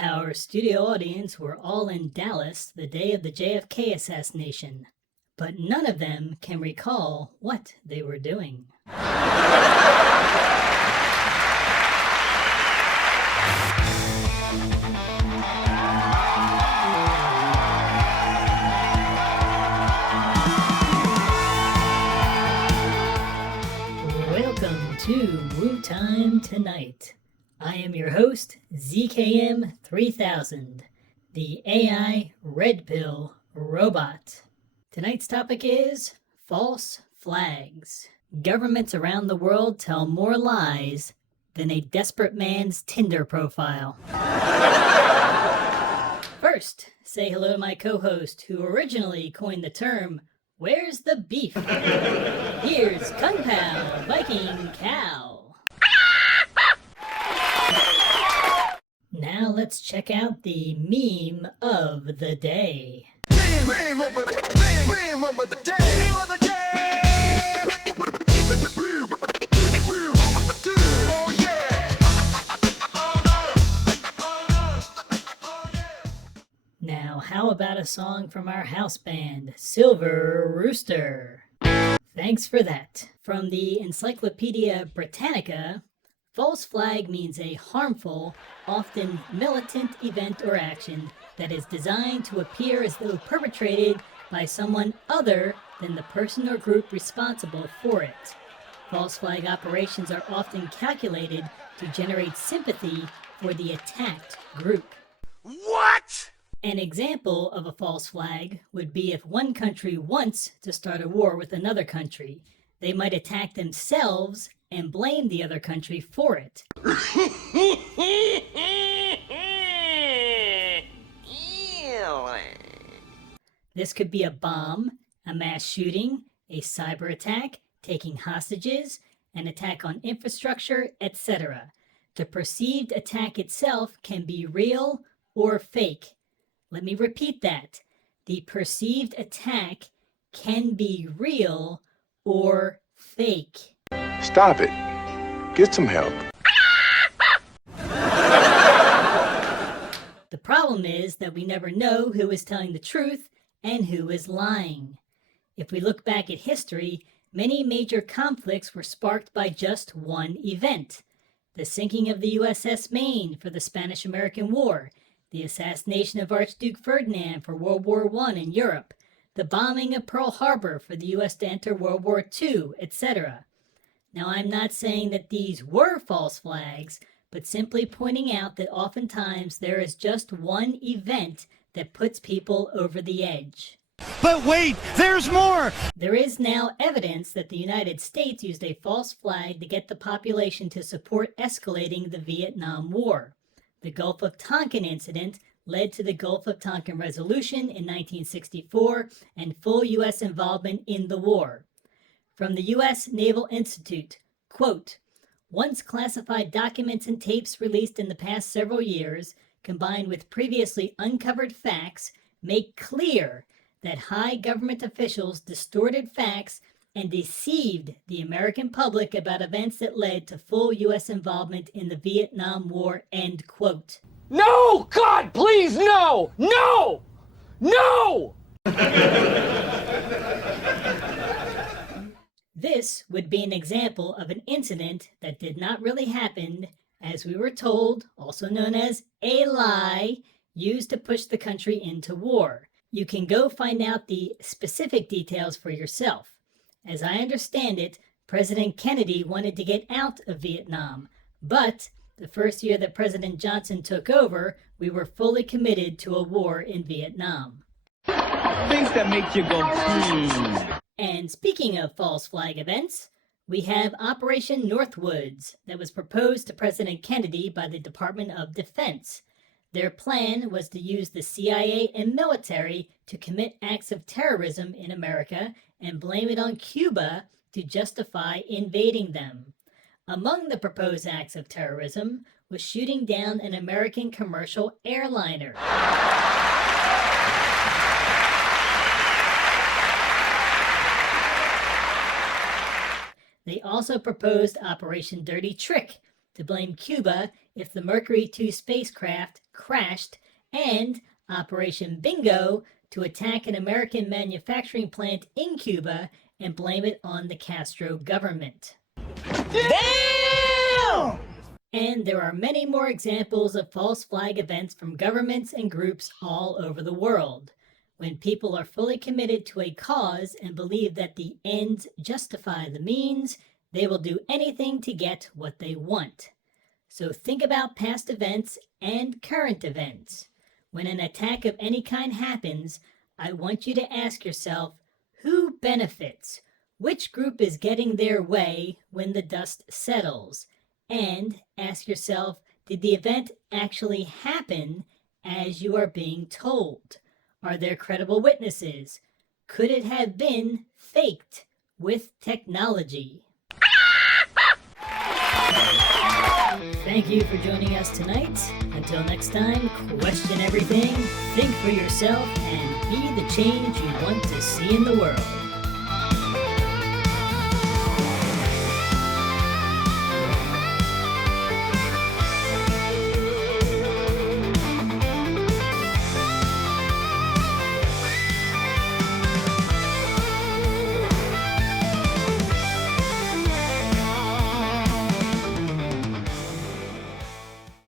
Our studio audience were all in Dallas the day of the JFK assassination, but none of them can recall what they were doing. Welcome to Wu Time Tonight. I am your host, ZKM 3000, the AI Red Pill Robot. Tonight's topic is false flags. Governments around the world tell more lies than a desperate man's Tinder profile. First, say hello to my co-host who originally coined the term, "Where's the beef?" Here's Kung Pao, Viking Cow. Now let's check out the meme of the day. Now, how about a song from our house band, Silver Rooster? Thanks for that. From the Encyclopedia Britannica, false flag means a harmful, often militant event or action that is designed to appear as though perpetrated by someone other than the person or group responsible for it. False flag operations are often calculated to generate sympathy for the attacked group. What? An example of a false flag would be if one country wants to start a war with another country. They might attack themselves and blame the other country for it. This could be a bomb, a mass shooting, a cyber attack, taking hostages, an attack on infrastructure, etc. The perceived attack itself can be real or fake. Let me repeat that. The perceived attack can be real or fake. Stop it. Get some help. The problem is that we never know who is telling the truth and who is lying. If we look back at history, many major conflicts were sparked by just one event. The sinking of the USS Maine for the Spanish-American War, the assassination of Archduke Ferdinand for World War I in Europe, the bombing of Pearl Harbor for the U.S. to enter World War II, etc. Now, I'm not saying that these were false flags, but simply pointing out that oftentimes there is just one event that puts people over the edge. But wait, there's more! There is now evidence that the United States used a false flag to get the population to support escalating the Vietnam War. The Gulf of Tonkin incident led to the Gulf of Tonkin Resolution in 1964 and full U.S. involvement in the war. From the U.S. Naval Institute, quote, "Once classified documents and tapes released in the past several years, combined with previously uncovered facts, make clear that high government officials distorted facts and deceived the American public about events that led to full U.S. involvement in the Vietnam War," end quote. No! God, please, no! No! No! This would be an example of an incident that did not really happen, as we were told, also known as a lie, used to push the country into war. You can go find out the specific details for yourself. As I understand it, President Kennedy wanted to get out of Vietnam, but the first year that President Johnson took over, we were fully committed to a war in Vietnam. Things that make you go, And speaking of false flag events, we have Operation Northwoods that was proposed to President Kennedy by the Department of Defense. Their plan was to use the CIA and military to commit acts of terrorism in America and blame it on Cuba to justify invading them. Among the proposed acts of terrorism was shooting down an American commercial airliner. They also proposed Operation Dirty Trick to blame Cuba if the Mercury 2 spacecraft crashed, and Operation Bingo to attack an American manufacturing plant in Cuba and blame it on the Castro government. Damn! And there are many more examples of false flag events from governments and groups all over the world. When people are fully committed to a cause and believe that the ends justify the means, they will do anything to get what they want. So think about past events and current events. When an attack of any kind happens, I want you to ask yourself, who benefits? Which group is getting their way when the dust settles? And ask yourself, did the event actually happen as you are being told? Are there credible witnesses? Could it have been faked with technology? Thank you for joining us tonight. Until next time, question everything, think for yourself, and be the change you want to see in the world.